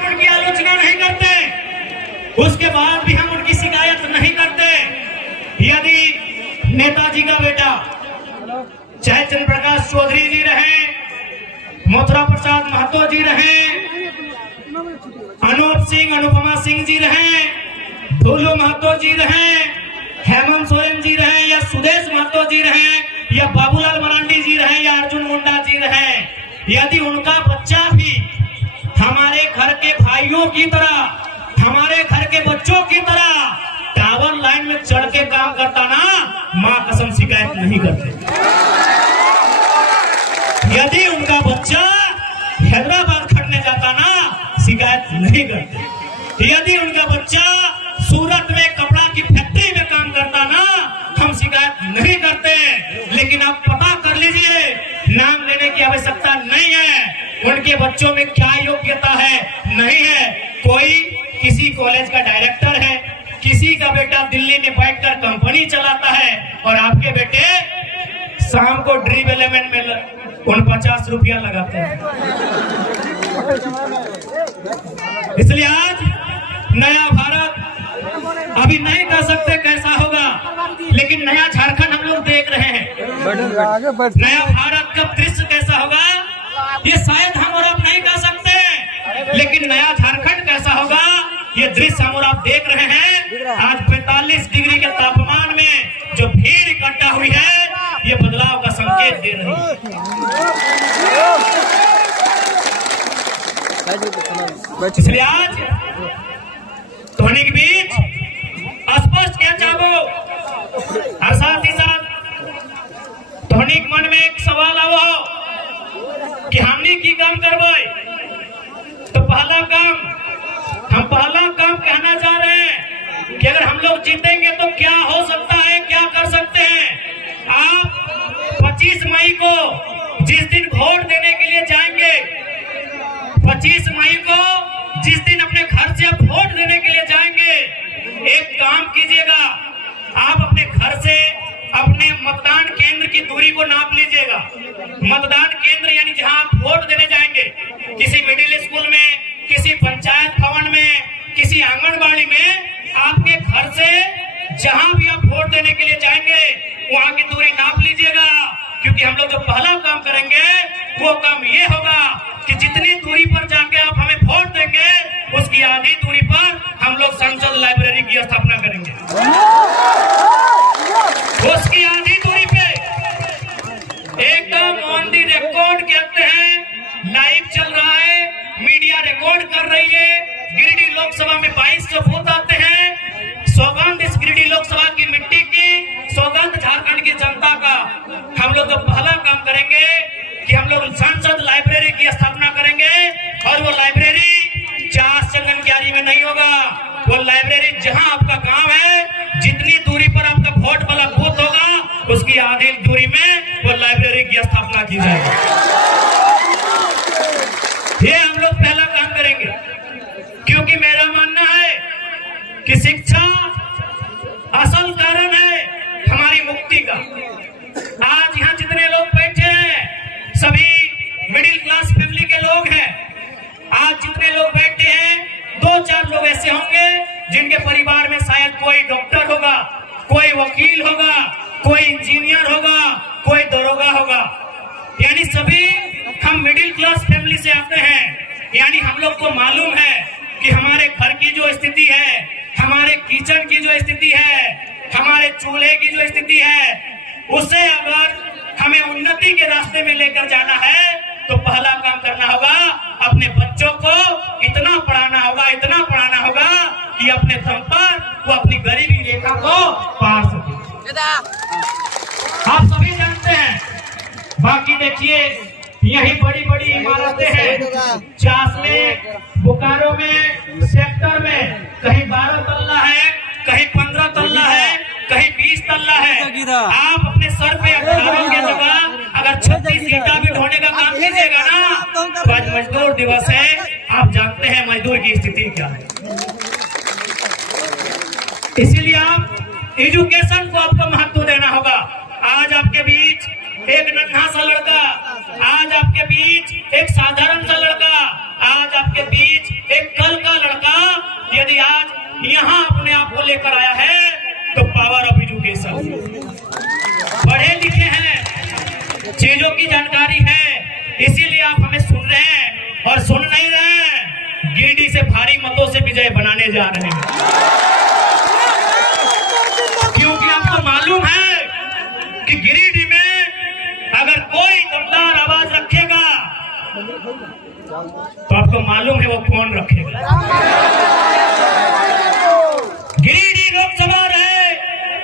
उनकी आलोचना नहीं करते, उसके बाद भी हम उनकी शिकायत नहीं करते। यदि नेताजी का बेटा चाहे चंद्र प्रकाश चौधरी जी रहे, मथुरा प्रसाद महतो जी रहे, अनूप सिंह अनुपमा सिंह जी रहे, भोलू महतो जी रहे, हेमंत सोरेन जी रहे, या सुदेश महतो जी रहे, या बाबूलाल मरांडी जी रहे, या अर्जुन मुंडा जी रहे, यदि उनका बच्चा भी हमारे घर के भाइयों की तरह, हमारे घर के बच्चों की तरह टावर लाइन में चढ़ के काम करता ना, मां कसम शिकायत नहीं करते। यदि उनका बच्चा हैदराबाद खटने जाता ना, शिकायत नहीं करते। यदि उनका बच्चा सूरत में कपड़ा की फैक्ट्री में काम करता ना, हम शिकायत नहीं करते। लेकिन आप पता कर लीजिए, नाम लेने की आवश्यकता नहीं है, उनके बच्चों में क्या योग्यता है, नहीं है। कोई किसी कॉलेज का डायरेक्टर है, किसी का बेटा दिल्ली में बैठकर कंपनी चलाता है, और आपके बेटे शाम को ड्रीम एलिमेंट में 49 रुपया लगाते हैं। इसलिए आज नया भारत अभी नहीं कह सकते कैसा होगा, लेकिन नया झारखंड हम लोग देख रहे हैं। नया भारत का दृश्य कैसा होगा ये शायद हम और आप नहीं कह सकते, लेकिन नया झारखंड कैसा होगा ये दृश्य हम और आप देख रहे हैं। आज 45 डिग्री के तापमान में जो भीड़ इकट्ठा हुई है, ये बदलाव का संकेत दे रही है। इसलिए आज ध्वनि के बीच स्पष्ट क्या चाहो, और साथ ही साथ ध्वनि मन में एक सवाल आओ कि हमने की काम करवाए, तो पहला काम कहना चाह रहे हैं कि अगर हम लोग जीतेंगे तो क्या हो सकता है, क्या कर सकते हैं। आप 25 मई को जिस दिन वोट देने के लिए जाएंगे, 25 मई को जिस दिन अपने घर से आप वोट देने के लिए जाएंगे, एक काम कीजिएगा, आप अपने घर से अपने मतदान केंद्र की दूरी को नाप लीजिएगा। मतदान केंद्र यानी जहां आप वोट देने जाएंगे, किसी मिडिल स्कूल में, किसी पंचायत भवन में, किसी आंगनबाड़ी में, आपके घर से जहां भी आप वोट देने के लिए जाएंगे वहां की दूरी नाप लीजिएगा। क्योंकि हम लोग जो पहला काम करेंगे वो काम ये होगा कि जितनी दूरी पर जाके आप हमें वोट देंगे, उसकी आधी दूरी पर हम लोग संसद लाइब्रेरी की स्थापना करेंगे। उसकी आधी दूरी पे एकदम ऑन दी रिकॉर्ड कहते हैं, लाइव चल रहा है, मीडिया रिकॉर्ड कर रही है। गिरिडीह लोकसभा में 2200 बूथ आते हैं। सौगंध इस गिरिडीह लोकसभा की मिट्टी की, सौगंध झारखंड की जनता का। हम लोग तो पहला काम करेंगे कि हम लोग संसद लाइब्रेरी की स्थापना करेंगे, और वो लाइब्रेरी चार चंदन क्यारी में नहीं होगा, वो लाइब्रेरी जहां आपका गांव है, जितनी दूरी पर आपका वोट वाला बूथ होगा, उसकी आधी दूरी में वो लाइब्रेरी की स्थापना की जाएगी। ये हम लोग पहला काम करेंगे, क्योंकि मेरा मानना है कि शिक्षा असल कारण है हमारी मुक्ति का। आज यहाँ जितने लोग बैठे हैं सभी मिडिल क्लास फैमिली के लोग हैं। आज जितने लोग बैठे हैं, 2-4 लोग ऐसे होंगे जिनके परिवार में शायद कोई डॉक्टर होगा, कोई वकील होगा, कोई इंजीनियर होगा, कोई दरोगा होगा। यानी सभी हम मिडिल क्लास फैमिली से आते हैं। यानी हम लोग को मालूम है कि हमारे घर की जो स्थिति है, हमारे किचन की जो स्थिति है, हमारे चूल्हे की जो स्थिति है, उसे अगर हमें उन्नति के रास्ते में लेकर जाना है, तो पहला काम करना होगा, अपने बच्चों को इतना पढ़ाना होगा, इतना पढ़ाना होगा कि अपने दम पर वो अपनी गरीबी रेखा को पार सके। आप सभी जानते हैं। बाकी देखिए, यही बड़ी बड़ी इमारतें हैं, चास में, बोकारो में, सेक्टर में, कहीं 12 तल्ला है, कहीं 15 तल्ला है, कहीं 20 तल्ला है। आप अपने सर पे 18 की जगह अगर 36 ईंटा भी ढोने का काम कीजिएगा ना, तो आज मजदूर दिवस है, आप जानते हैं मजदूर की स्थिति क्या है। इसीलिए आप एजुकेशन को आपको महत्व देना होगा। आज आपके बीच एक नन्हा सा लड़का, आज आपके बीच एक साधारण सा लड़का, आज आपके बीच एक गिरिडीह से भारी मतों से विजय बनाने जा रहे हैं, क्योंकि आपको मालूम है कि गिरिडीह में अगर कोई दमदार आवाज रखेगा तो आपको मालूम है वो कौन रखेगा। गिरिडीह लोकसभा रहे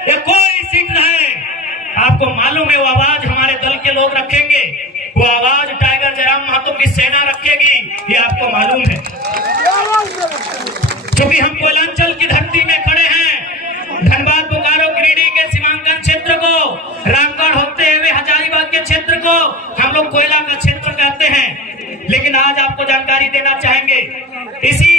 या कोई सीट रहे, आपको मालूम है वो आवाज हमारे दल के लोग रखेंगे, वो आवाज टाइगर जयराम महतो की सेना रखेगी, ये आपको मालूम है। क्योंकि हम कोयलांचल की धरती में खड़े हैं, धनबाद बोकारो गिरिडीह के सीमांकन क्षेत्र को, रामगढ़ होते हुए हजारीबाग के क्षेत्र को हम लोग कोयला का क्षेत्र कहते हैं। लेकिन आज आपको जानकारी देना चाहेंगे, इसी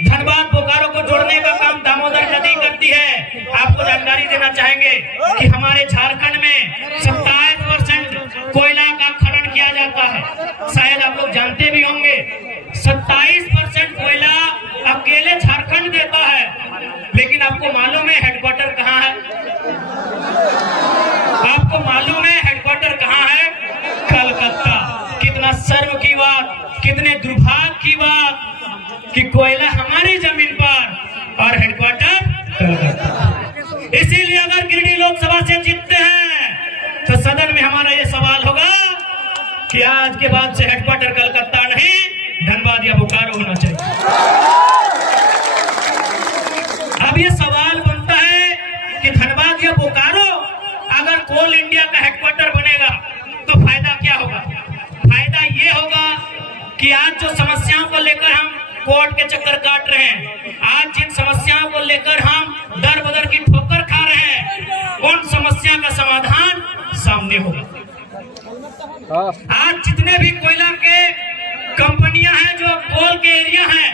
धनबाद बोकारो को जोड़ने का काम दामोदर नदी करती है। आपको जानकारी देना चाहेंगे कि हमारे झारखंड में 27% कोयला का खनन किया जाता है। शायद आप लोग जानते भी होंगे 27% कोयला अकेले झारखंड देता है। लेकिन आपको मालूम है हेडक्वार्टर कहाँ है? आपको मालूम है हेडक्वार्टर कहाँ है? कलकत्ता। कितना शर्म की बात, कितने दुर्भाग्य की बात कि कोयला हमारी जमीन पर और हेडक्वार्टर कलकत्ता। इसीलिए अगर गिरिडीह लोकसभा से जीतते हैं तो सदन में हमारा ये सवाल होगा कि आज के बाद से हेडक्वार्टर कलकत्ता नहीं, धनबाद या बोकारो होना चाहिए। अब ये सवाल बनता है कि धनबाद या बोकारो अगर कोल इंडिया का हेडक्वार्टर बनेगा तो फायदा क्या होगा? फायदा ये होगा कि आज जो समस्याओं को लेकर हम कोर्ट के चक्कर काट रहे हैं, आज जिन समस्याओं को लेकर हम दर बदर की ठोकर खा रहे हैं, उन समस्या का समाधान सामने होगा। आज जितने भी कोयला के कंपनियां हैं जो कोल के एरिया हैं,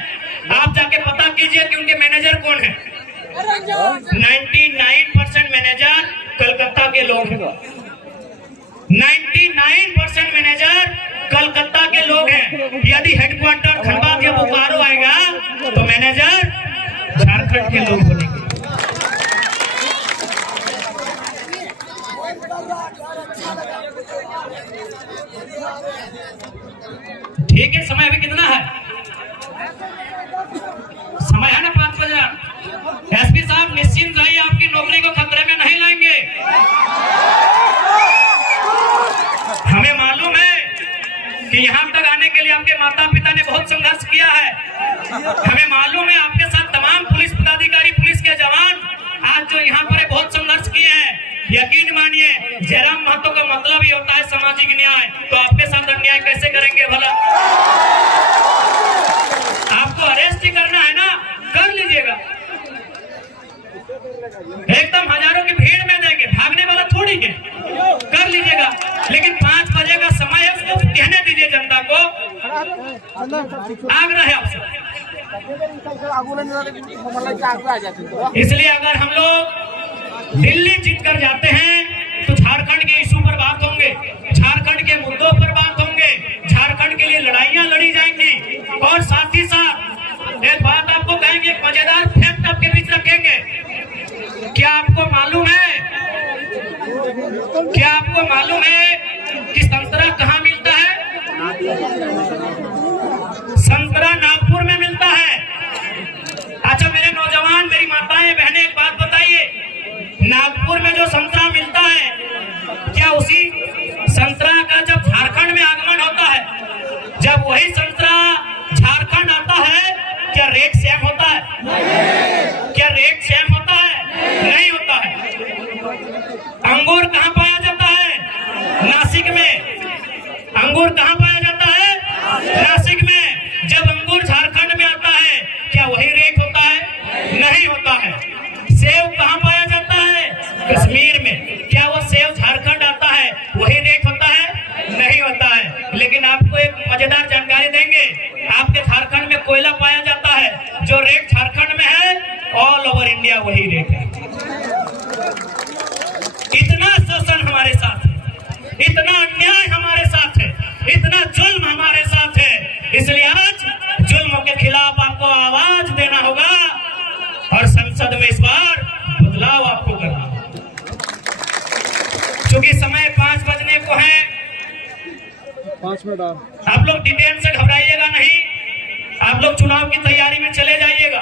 आप जाके पता कीजिए कि उनके मैनेजर कौन है। 99% मैनेजर कलकत्ता के लोग हैं। 99% मैनेजर कलकत्ता के लोग हैं। यदि हेडक्वार्टर धनबाद या बोकारो आएगा तो मैनेजर झारखंड के लोग बनेंगे। ठीक है, समय अभी कितना है? समय है ना 5 बजे। एसपी साहब निश्चिंत रहिए, आपकी नौकरी को खतरे में नहीं लाएंगे। हमें मालूम है कि यहाँ तक आने के लिए आपके माता पिता ने बहुत संघर्ष किया है। हमें मालूम है आपके साथ तमाम पुलिस पदाधिकारी, पुलिस के जवान आज जो यहाँ पर बहुत संघर्ष किए हैं। यकीन मानिए, जयराम महतो का मतलब ही होता है सामाजिक न्याय, तो आपके साथ अन्याय कैसे करेंगे भला? आपको अरेस्ट ही करना है ना, कर लीजिएगा। एकदम हजारों की भीड़ में देंगे, भागने वाला थोड़ी है, कर लीजिएगा। लेकिन 5 बजे का समय है, उसको कहने दीजिए जनता को। आग्रह है आपसे। इसलिए अगर हम लोग दिल्ली जीत कर जाते हैं तो झारखंड के इशू पर बात होंगे, झारखंड के मुद्दों पर बात होंगे, झारखंड के लिए लड़ाइयां लड़ी जाएंगी। और साथ ही साथ एक बात आपको कहेंगे, एक मजेदार फैक्ट आपके बीच रखेंगे। क्या आपको मालूम है कि संतरा कहाँ मिलता है? संतरा नागपुर में मिलता है। अच्छा मेरे नौजवान, मेरी माताएं बहनें, एक बात बताइए, नागपुर में जो संतरा मिलता है, क्या उसी संतरा का जब झारखंड में आगमन होता है, जब वही संतरा झारखंड आता है, क्या रेट सेम होता है? क्या रेट सेम होता है? नहीं होता है। अंगूर कहाँ पाया जाता है? नासिक में। अंगूर कहाँ पाया जाता है? नासिक में। जब अंगूर झारखंड में आता है, क्या वही रेट होता है? नहीं होता है। सेब कहाँ पाया जाता है? कश्मीर में। क्या वो सेब झारखंड आता है, वही रेट होता है? नहीं होता है। लेकिन आपको एक मजेदार जानकारी देंगे, आपके झारखंड में कोयला पाया जाता है, जो रेट झारखंड में है, ऑल ओवर इंडिया वही रेट है। इतना शोषण हमारे साथ है, इतना अन्याय हमारे साथ है, इतना जुल्म हमारे साथ है। इसलिए आज जुल्म के खिलाफ आपको आवाज देना होगा और संसद में इस बार बदलाव आपको करना होगा। क्योंकि समय 5 बजने को है। 5 मिनट आप लोग डिटेल से घबराइएगा नहीं। आप लोग चुनाव की तैयारी में चले जाइएगा।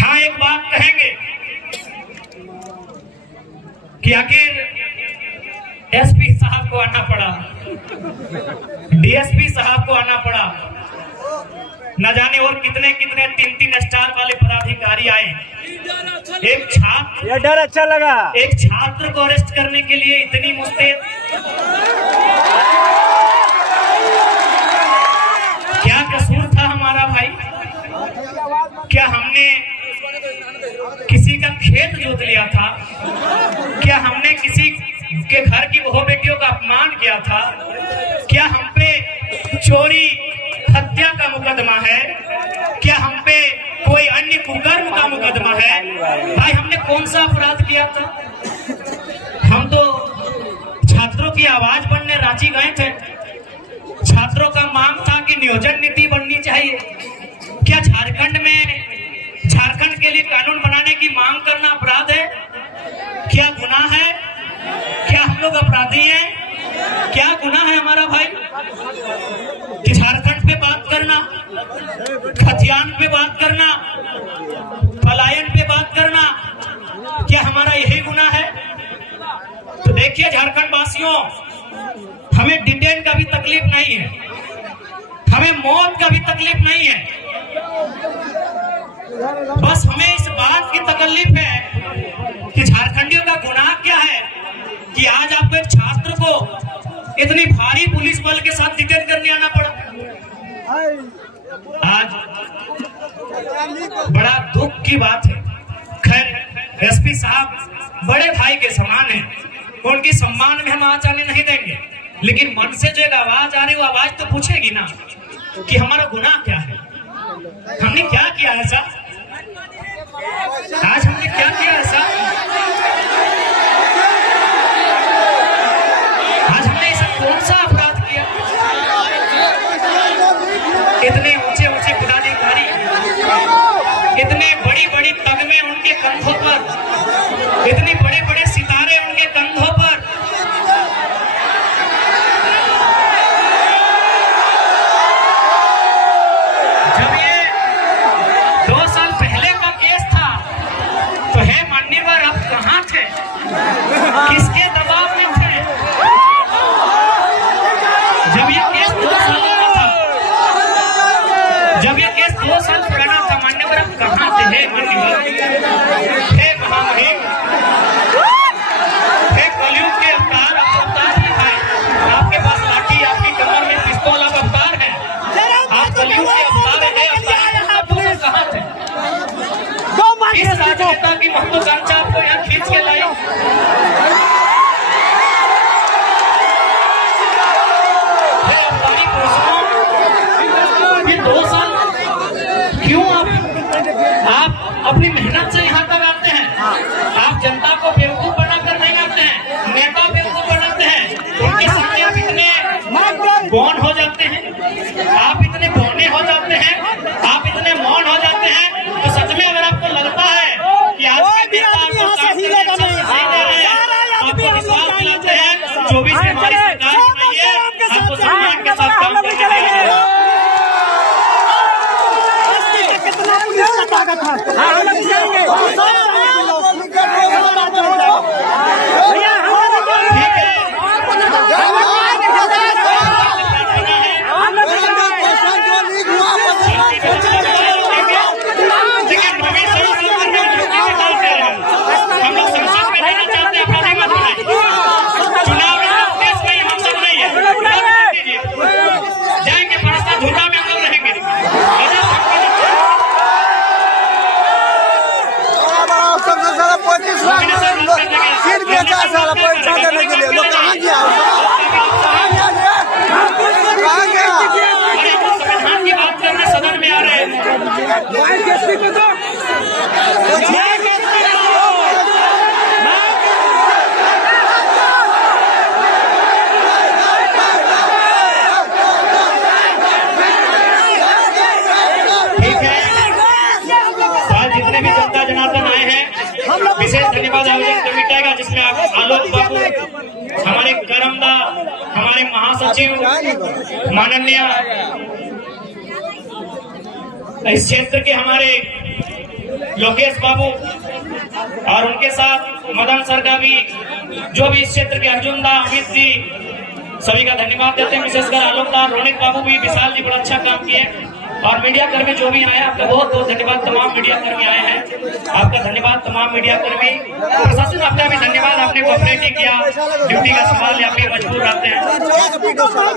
हाँ, एक बात कहेंगे कि आखिर एसपी साहब को आना पड़ा, डीएसपी साहब को आना पड़ा, न जाने और कितने कितने 3-3 स्टार वाले पदाधिकारी आए। एक छात्र, यह डर अच्छा लगा, एक छात्र को अरेस्ट करने के लिए इतनी मुस्तैद। क्या कसूर था हमारा भाई? क्या हमने किसी का खेत जोत लिया था? क्या हमने किसी के घर की बहू बेटियों का अपमान किया था? क्या हम पे चोरी हत्या का मुकदमा है? क्या हम पे कोई अन्य कुकर्म का मुकदमा है? भाई, हमने कौन सा अपराध किया था? हम तो छात्रों की आवाज बनने रांची गए थे। छात्रों का मांग था कि नियोजन नीति बननी चाहिए। क्या झारखंड के लिए कानून बनाने की मांग करना अपराध है? क्या गुनाह है? क्या हम लोग अपराधी हैं? क्या गुनाह है हमारा भाई कि झारखंड पे बात करना, खतियान पे बात करना, पलायन पे बात करना? क्या हमारा यही गुनाह है? तो देखिए झारखंड वासियों, हमें डिटेन का भी तकलीफ नहीं है, हमें मौत का भी तकलीफ नहीं है। बस हमें इस बात की तकलीफ है कि झारखंडियों का गुनाह क्या है कि आज आपको एक छात्र को इतनी भारी पुलिस बल के साथ डिटेन करने आना पड़ा। आज बड़ा दुख की बात है। खैर, एसपी साहब बड़े भाई के समान हैं, उनकी सम्मान में हम आज आने नहीं देंगे, लेकिन मन से जो एक आवाज आ रही है वो आवाज तो पूछेगी ना कि हमारा गुनाह क्या है, हमने क्या किया ऐसा? आज हमने क्या किया ऐसा? आज हमने ऐसा कौन सा अपराध किया? इतने ऊंचे ऊंचे पदाधिकारी, इतने बड़ी बड़ी तगमे उनके कंधों पर, इतने बड़े बड़े सितारे उनके कंधों पर। जब ये 2 साल पहले का केस था तो हे मान्यवर, आप कहाँ थे? किसके दबाव में थे? जब ये केस 2 साल का था, जब ये केस 2 साल पुराना था, मान्यवर आप कहाँ थे? हे मान्यवर, हे महामहिम, हे कलयुग के अवतार, अवतार है भाई। आपके पास लाठी, आपकी कमर में पिस्तौल, आप अवतार है, आप कलयुग के अवतार है। आप कहाँ थे? इस राजनेता की महत्वाकांक्षा आपको यहाँ खींच के लाई। ये 2 साल क्यों आप अपनी मेहनत से यहाँ तक आते हैं? आप जनता को बेवकूफ बनाकर नहीं आते हैं, नेता बेवकूफ बनाते हैं। उनके सामने आप इतने गौन हो जाते हैं, आप इतने गौने हो जाते हैं, आप इतने मौन हो जाते हैं। तो सच में अगर आपको लगता है कि आज के नेता आपको सही दे रहे हैं, आपको विश्वास दिलाते हैं 24 में हमारी सरकार बनाई है, आपको सम्मान के साथ काम करना चाहिए। पैसा देने के लिए लोग कहाँ गया? संविधान की बात करने सदन में आ रहे हैं। जितने भी जनता जनार्दन आए हैं, विशेष धन्यवाद आयोजन कमेटी का, जिसमें आलोक बाबू, हमारे करमदा, हमारे महासचिव माननीय इस क्षेत्र के हमारे लोकेश बाबू और उनके साथ मदन सर का भी, जो भी इस क्षेत्र के अर्जुन दा, अमित जी, सभी का धन्यवाद देते हैं। विशेषकर आलोक दा, रोनित बाबू भी, विशाल जी बड़ा अच्छा काम किए। और मीडिया कर्मी जो भी आए, आपका बहुत बहुत धन्यवाद। तमाम मीडिया कर्मी आए हैं, आपका धन्यवाद। तमाम मीडिया कर्मी, प्रशासन आपका भी धन्यवाद, आपने कोऑपरेट किया, ड्यूटी का सवाल आपके मजबूर रहते हैं। सभी को सुधार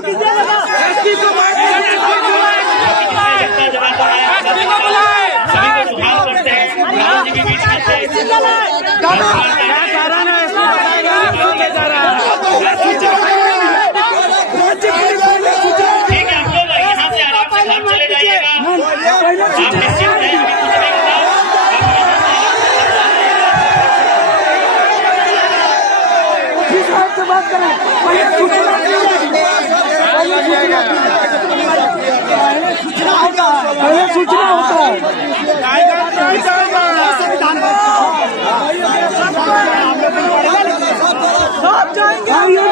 करते हैं, राहुल जी भी बीच में थे। ठीक है, आप लोग यहाँ से आराम से घर चले जाइएगा, आप निश्चित रहें, अभी कुछ नहीं होगा। सूचना होता है। सब जाएंगे।